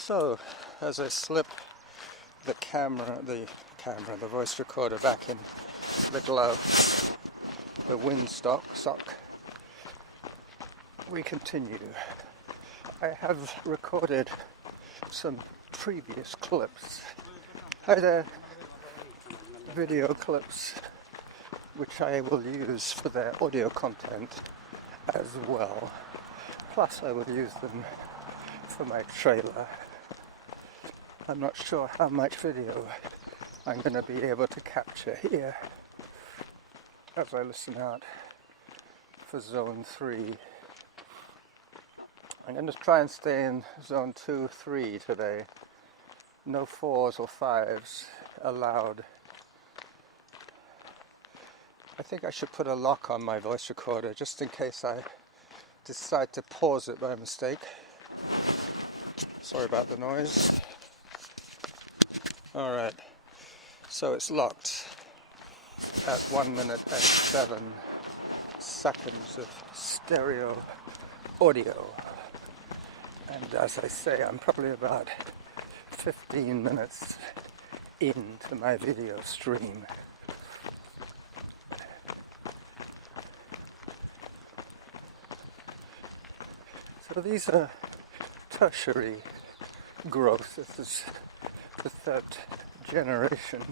So, as I slip the voice recorder back in the glove, the sock, we continue. I have recorded some previous clips. Hi there. Video clips, which I will use for their audio content as well. Plus I will use them for my trailer. I'm not sure how much video I'm going to be able to capture here as I listen out for Zone 3. I'm going to try and stay in Zone 2, 3 today. No 4s or 5s allowed. I think I should put a lock on my voice recorder just in case I decide to pause it by mistake. Sorry about the noise. Alright, so it's locked at 1 minute and 7 seconds of stereo audio. And as I say, I'm probably about 15 minutes into my video stream. So these are tertiary growth. This is the third generation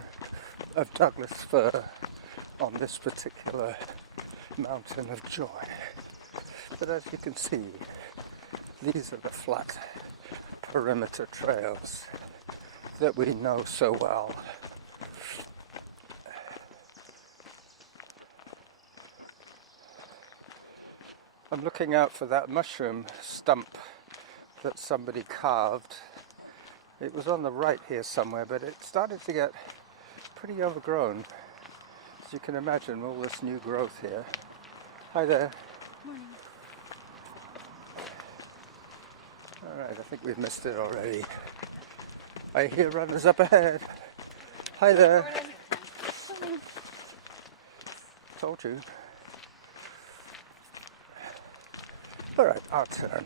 of Douglas fir on this particular mountain of joy. But as you can see, these are the flat perimeter trails that we know so well. I'm looking out for that mushroom stump that somebody carved. It was on the right here somewhere, but it started to get pretty overgrown. As you can imagine, all this new growth here. Hi there. Morning. Alright, I think we've missed it already. I hear runners up ahead. Hi there. Morning. Told you. Alright, our turn.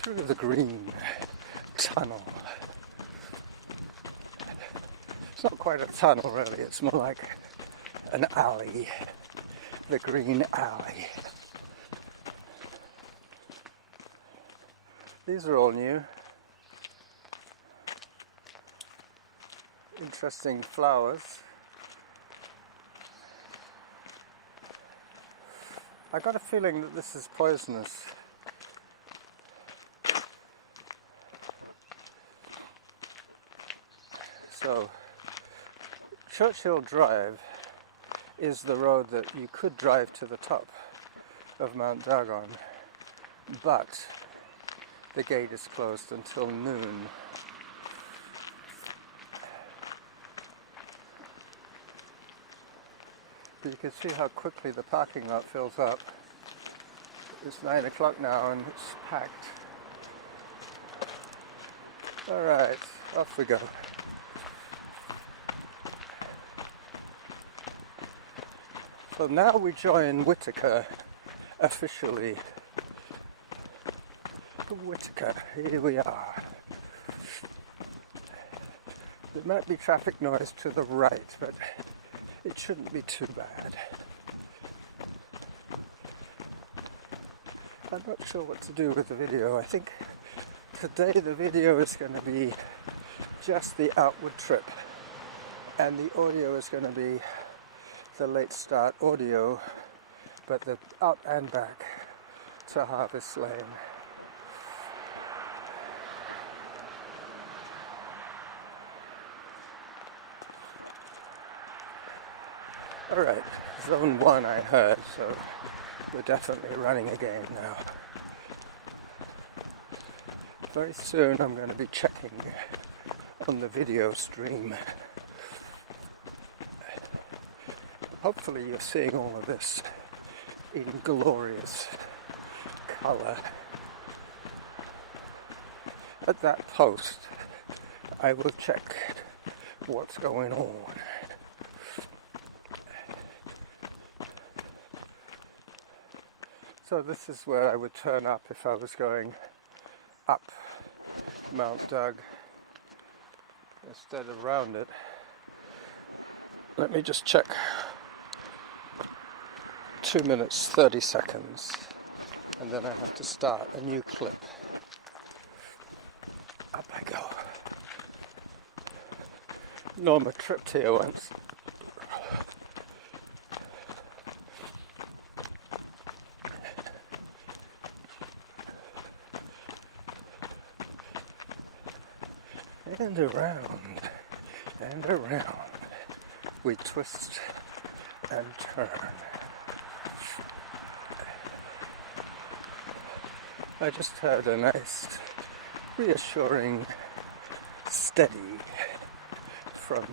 Through the green tunnel. It's not quite a tunnel really, it's more like an alley. The green alley. These are all new. Interesting flowers. I got a feeling that this is poisonous. So, Churchill Drive is the road that you could drive to the top of Mount Dagon, but the gate is closed until noon. But you can see how quickly the parking lot fills up. It's 9 o'clock now and it's packed. Alright, off we go. So now we join Whitaker officially. Whitaker, here we are. There might be traffic noise to the right, but it shouldn't be too bad. I'm not sure what to do with the video. I think today the video is going to be just the outward trip, and the audio is going to be the late start audio, but the out and back to Harvest Lane. Alright, Zone 1 I heard, so we're definitely running a game now. Very soon I'm going to be checking on the video stream. Hopefully you're seeing all of this in glorious colour. At that post, I will check what's going on. So this is where I would turn up if I was going up Mount Doug instead of round it. Let me just check. 2 minutes 30 seconds, and then I have to start a new clip. Up I go. Norma tripped here once. And around and around we twist and turn. I just heard a nice, reassuring, steady from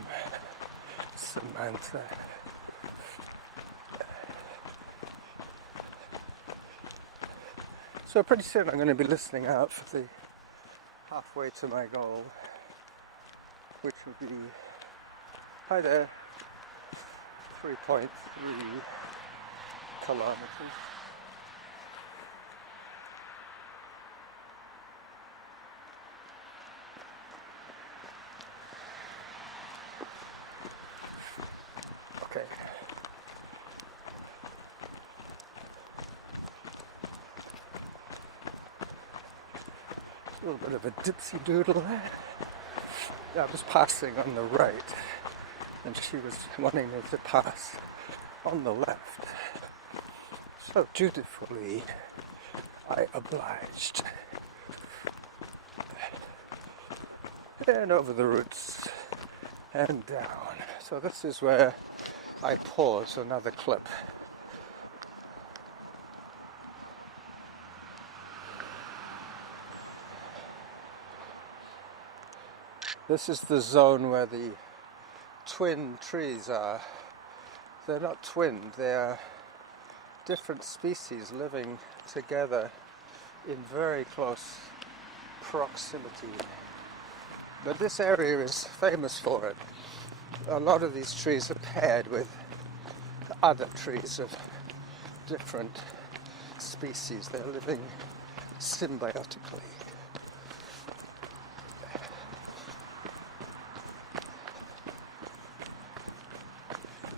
Samantha. So pretty soon I'm going to be listening out for the halfway to my goal, which would be, hi there, 3.3 kilometers. Okay. A little bit of a dipsy doodle there. I was passing on the right, and she was wanting me to pass on the left. So dutifully, I obliged. And over the roots, and down. So this is where I pause another clip. This is the zone where the twin trees are. They're not twinned, they're different species living together in very close proximity. But this area is famous for it. A lot of these trees are paired with other trees of different species. They're living symbiotically.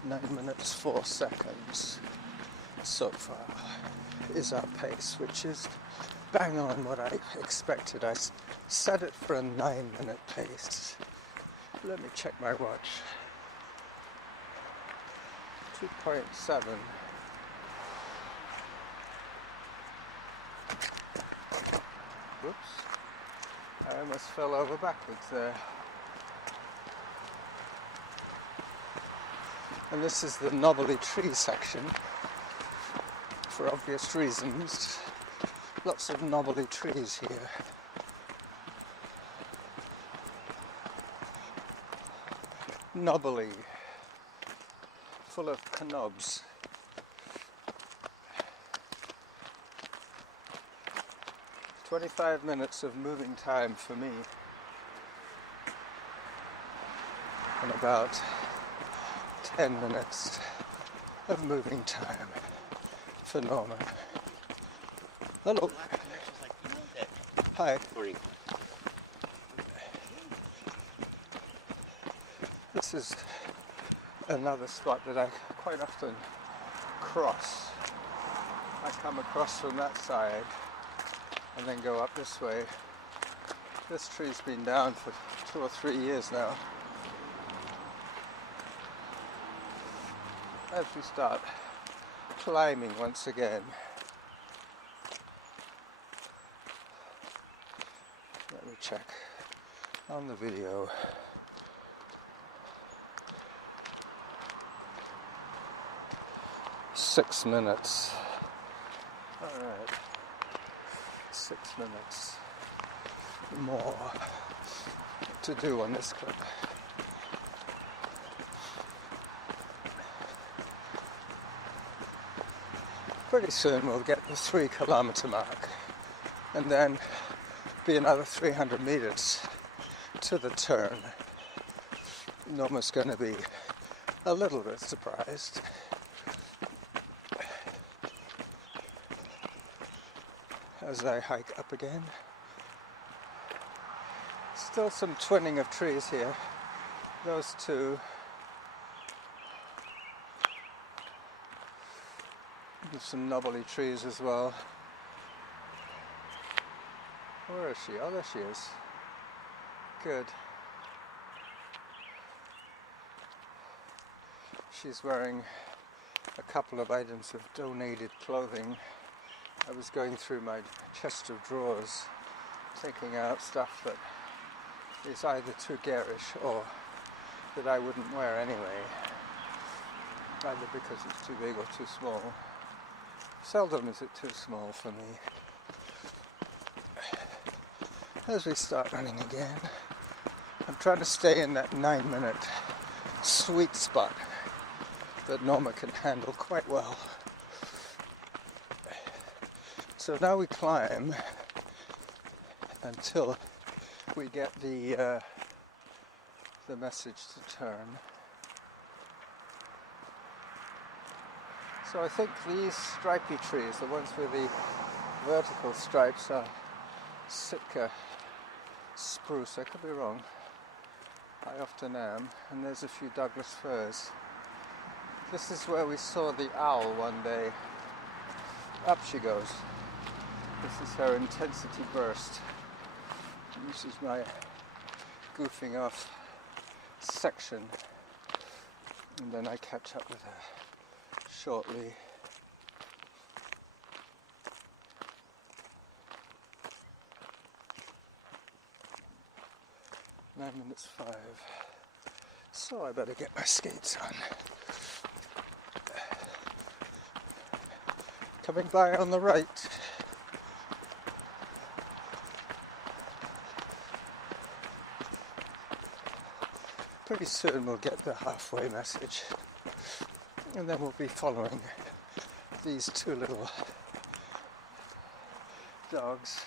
9 minutes 4 seconds so far is our pace, which is bang on what I expected. I set it for a 9-minute pace. Let me check my watch. 2.7. Whoops. I almost fell over backwards there. And this is the knobbly tree section, for obvious reasons. Lots of knobbly trees here. Knobbly, full of knobs. "25 minutes of moving time for me, and about 10 minutes of moving time for Norma. Hello. Hi. This is another spot that I quite often cross. I come across from that side and then go up this way. This tree's been down for 2 or 3 years now. As we start climbing once again. Let me check on the video. Six minutes. Alright. 6 minutes more to do on this clip. Pretty soon we'll get the 3 kilometer mark, and then be another 300 meters to the turn. Norma's going to be a little bit surprised. as I hike up again. Still some twinning of trees here. Those two. There's some knobbly trees as well. Where is she? Oh, there she is. Good. She's wearing a couple of items of donated clothing. I was going through my chest of drawers, taking out stuff that is either too garish or that I wouldn't wear anyway, either because it's too big or too small. Seldom is it too small for me. As we start running again, I'm trying to stay in that 9-minute sweet spot that Norma can handle quite well. So now we climb until we get the message to turn. So I think these stripy trees, the ones with the vertical stripes, are Sitka spruce. I could be wrong. I often am. And there's a few Douglas firs. This is where we saw the owl one day. Up she goes. This is her intensity burst. And this is my goofing off section. And then I catch up with her shortly. Nine minutes 5. So I better get my skates on. Coming by on the right. Pretty soon we'll get the halfway message, and then we'll be following these two little dogs.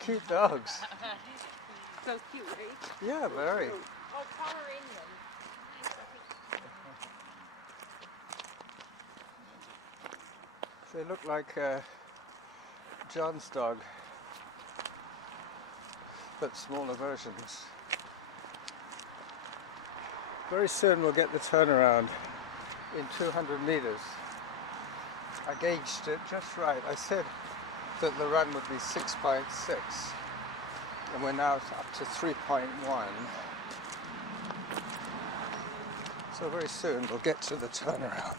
Cute dogs. So cute, right? Yeah, very. Well, Pomeranian. They look like John's dog, but smaller versions. Very soon we'll get the turnaround in 200 meters. I gauged it just right. I said that the run would be 6.6, and we're now up to 3.1. So very soon we'll get to the turnaround.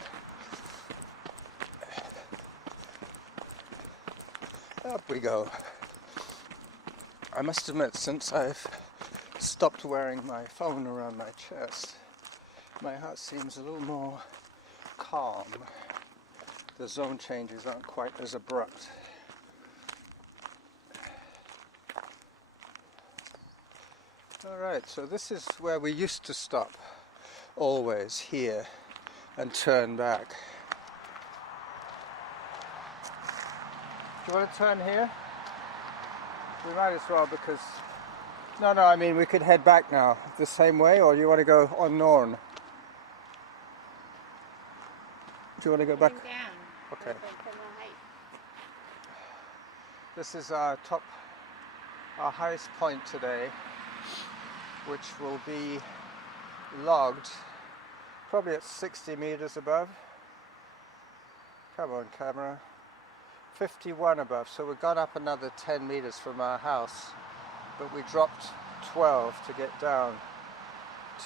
Up we go. I must admit, since I've stopped wearing my phone around my chest, my heart seems a little more calm. The zone changes aren't quite as abrupt. Alright, so this is where we used to stop, always here, and turn back. Do you want to turn here? We might as well, because... No, I mean we could head back now, the same way, or do you want to go on Norn? Do you want to go back? Down. Okay. This is our highest point today, which will be logged probably at 60 meters above. Come on, camera. 51 above, so we've gone up another 10 meters from our house, but we dropped 12 to get down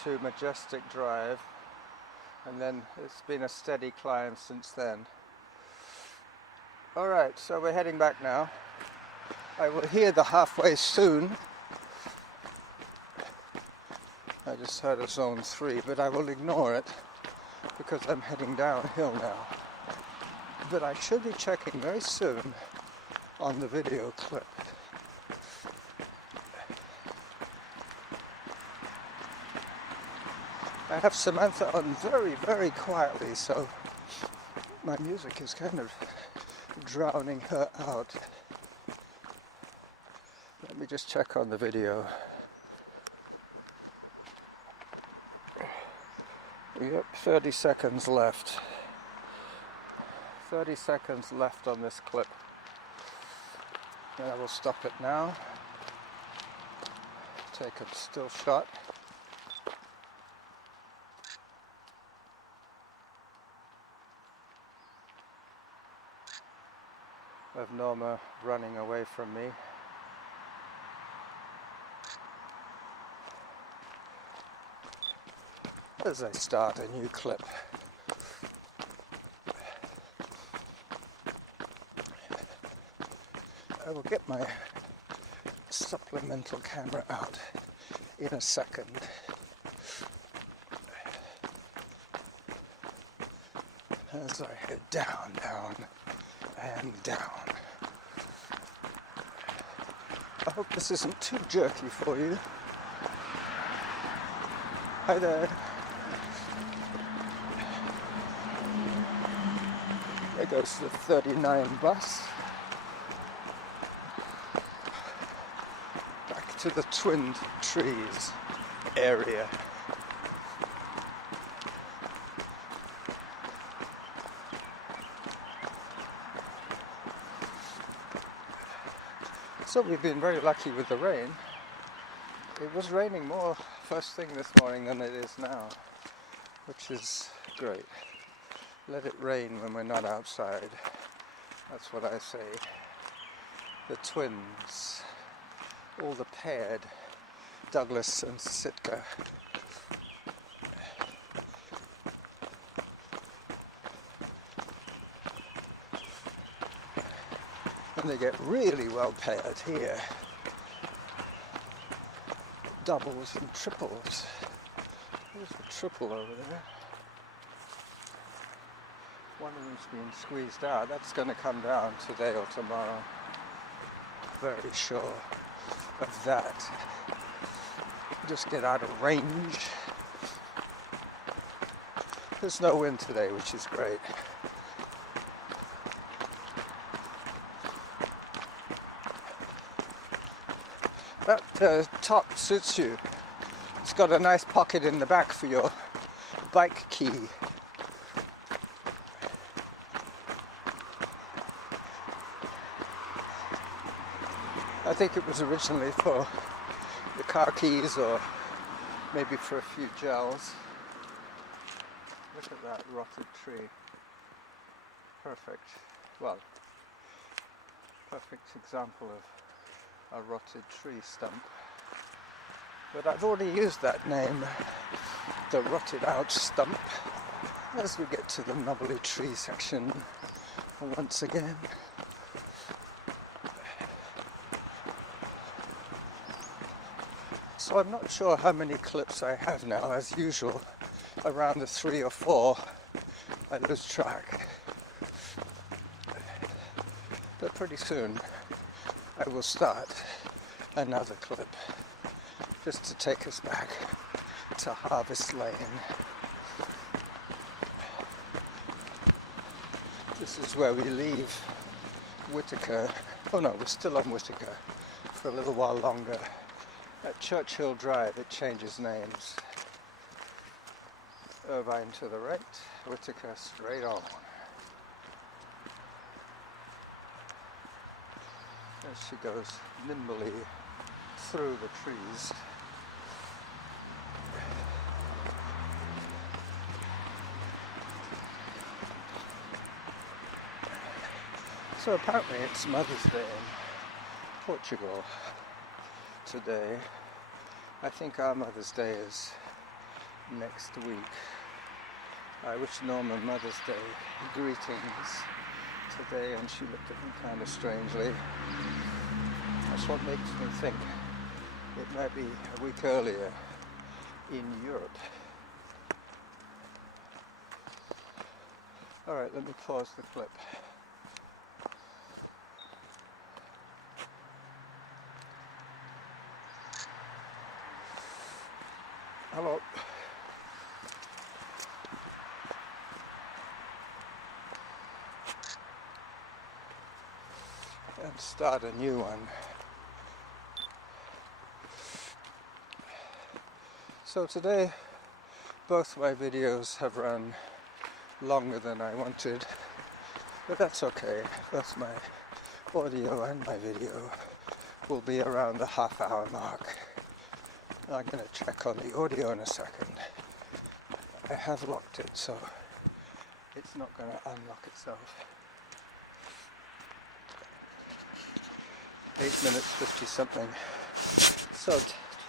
to Majestic Drive, and then it's been a steady climb since then. Alright, so we're heading back now. I will hear the halfway soon. I just heard a zone 3, but I will ignore it because I'm heading downhill now. But I should be checking very soon on the video clip. I have Samantha on very, very quietly, so my music is kind of drowning her out. Let me just check on the video. Yep, 30 seconds left. 30 seconds left on this clip. And I will stop it now. Take a still shot. Of Norma running away from me. As I start a new clip. I will get my supplemental camera out in a second. As I head down, down, and down. I hope this isn't too jerky for you. Hi there. There goes the 39 bus. Back to the Twin Trees area. So we've been very lucky with the rain. It was raining more first thing this morning than it is now, which is great. Let it rain when we're not outside. That's what I say. The twins, all the paired, Douglas and Sitka. And they get really well paired here. Doubles and triples. There's a triple over there. One of them's been squeezed out. That's going to come down today or tomorrow. Very sure of that. Just get out of range. There's no wind today, which is great. That top suits you. It's got a nice pocket in the back for your bike key. I think it was originally for the car keys or maybe for a few gels. Look at that rotted tree. Perfect. Well, perfect example of a rotted tree stump. But I've already used that name, the rotted out stump, as we get to the knobbly tree section once again. So I'm not sure how many clips I have now, as usual, around the 3 or 4, I lose track. But pretty soon I will start another clip just to take us back to Harvest Lane. This is where we leave Whitaker. Oh no, we're still on Whitaker for a little while longer. At Churchill Drive it changes names. Irvine to the right, Whitaker straight on. As she goes nimbly through the trees. So apparently it's Mother's Day in Portugal today. I think our Mother's Day is next week. I wish Norma Mother's Day greetings today, and she looked at me kind of strangely. That's what makes me think it might be a week earlier in Europe. Alright, let me pause the clip. Hello. And start a new one. So today both my videos have run longer than I wanted, But that's okay. That's my audio and my video will be around the half-hour mark. I'm going to check on the audio in a second. I have locked it, so it's not going to unlock itself. 8 minutes 50 something. So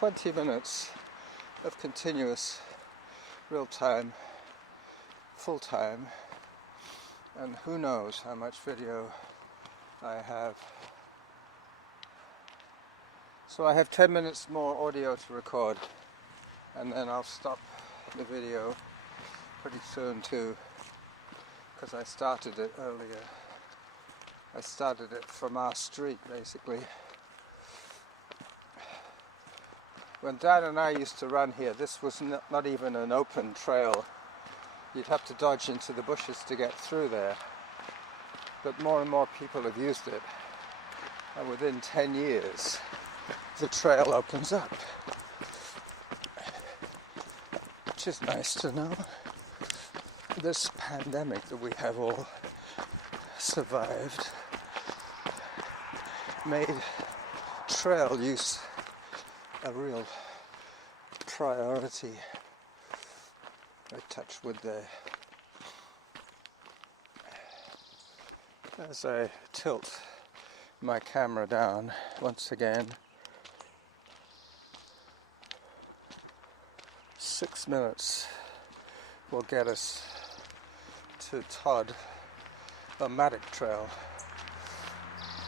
20 minutes of continuous real time, full time, and who knows how much video I have. So I have 10 minutes more audio to record, and then I'll stop the video pretty soon too, because I started it earlier. I started it from our street basically. When Dan and I used to run here, this was not even an open trail. You'd have to dodge into the bushes to get through there. But more and more people have used it, and within 10 years the trail opens up, which is nice to know. This pandemic that we have all survived made trail use a real priority. I touch wood there. As I tilt my camera down once again, 6 minutes will get us to Todd, a Maddock Trail.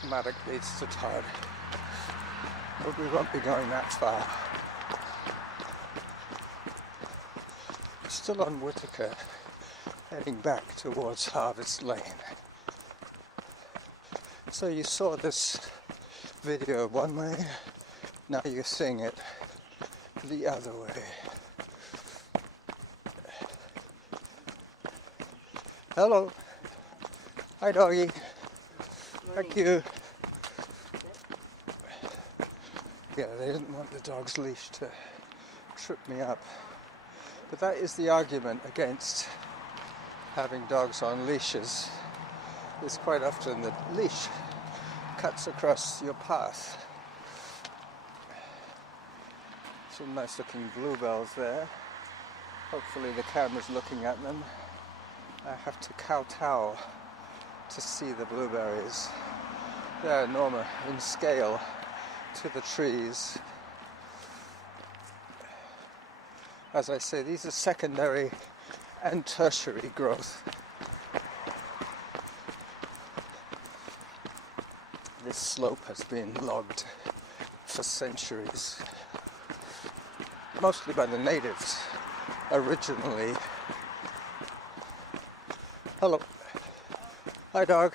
Maddock leads to Todd, but we won't be going that far. Still on Whitaker, heading back towards Harvest Lane. So you saw this video one way, now you're seeing it the other way. Hello. Hi, doggy. Thank you. Yeah, they didn't want the dog's leash to trip me up. But that is the argument against having dogs on leashes. Is quite often the leash cuts across your path. Some nice looking bluebells there. Hopefully the camera's looking at them. I have to kowtow to see the blueberries. There, Norma, in scale to the trees. As I say, these are secondary and tertiary growth. This slope has been logged for centuries, mostly by the natives originally. Hello. Hi, dog.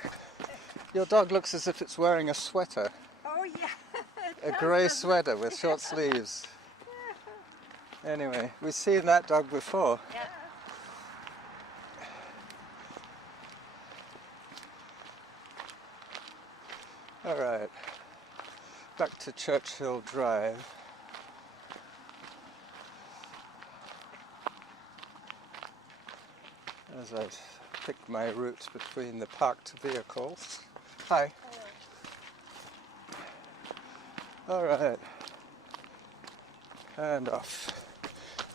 Your dog looks as if it's wearing a sweater. Oh yeah. A grey sweater with short sleeves. Anyway, we've seen that dog before. Yeah. All right, back to Churchill Drive. As I pick my route between the parked vehicles. Hi. All right, and off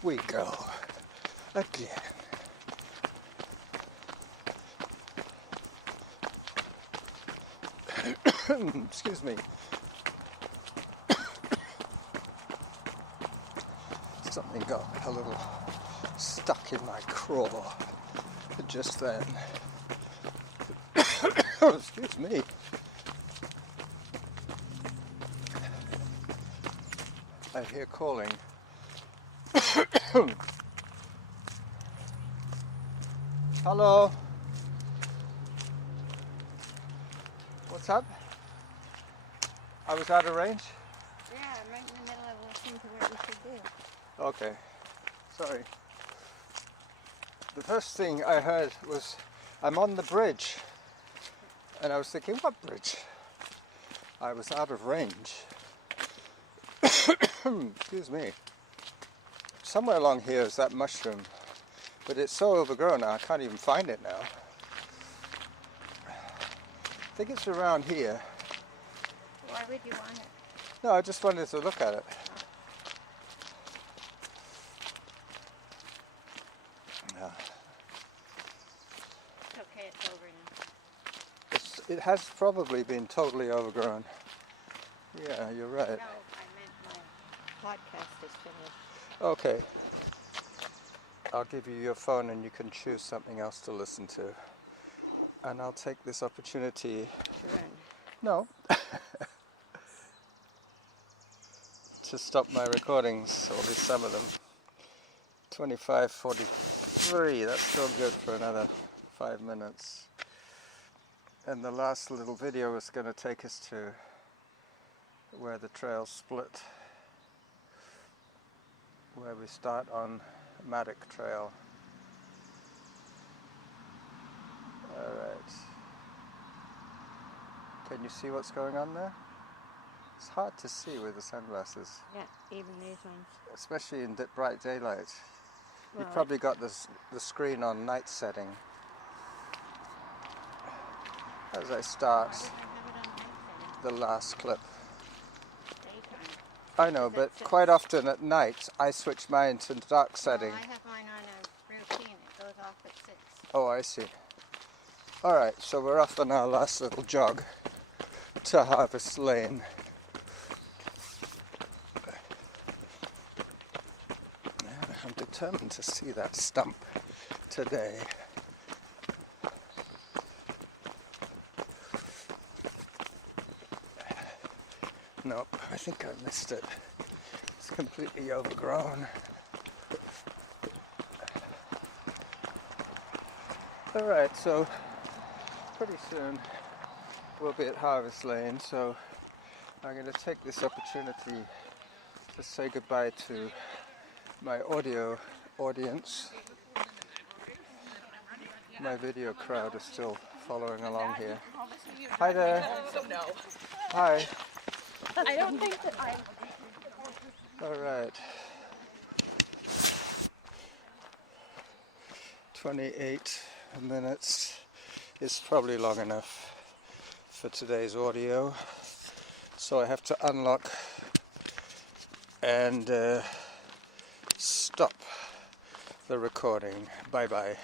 we go again. Excuse me. Something got a little stuck in my craw just then. Oh, excuse me. I hear calling. Hello. What's up? I was out of range? Yeah, I'm right in the middle of listening to what you should do. Okay. Sorry. The first thing I heard was, I'm on the bridge. And I was thinking, what bridge? I was out of range. Excuse me. Somewhere along here is that mushroom. But it's so overgrown now, I can't even find it now. think it's around here. Why would you want it? No, I just wanted to look at it. Yeah. It's okay, it's over now. It has probably been totally overgrown. Yeah, you're right. No, I meant my podcast is finished. Okay. I'll give you your phone and you can choose something else to listen to. And I'll take this opportunity. To run. No. To stop my recordings, or at least some of them. 25:43, that's still good for another 5 minutes. And the last little video is going to take us to where the trails split, where we start on Maddock Trail. Alright. Can you see what's going on there? It's hard to see with the sunglasses. Yeah, even these ones. Especially in bright daylight. Well, You've probably got the screen on night setting. As I start the last clip. I know, but quite often at night I switch mine to dark setting. Well, I have mine on a routine. It goes off at 6. Oh, I see. Alright, so we're off on our last little jog to Harvest Lane. I'm determined to see that stump today. Nope, I think I missed it. It's completely overgrown. Alright, so pretty soon we'll be at Harvest Lane, so I'm going to take this opportunity to say goodbye to my audio audience. My video crowd is still following along here. Hi there. Hi. I don't think that I... Alright. 28 minutes is probably long enough for today's audio. So I have to unlock and stop the recording. Bye bye.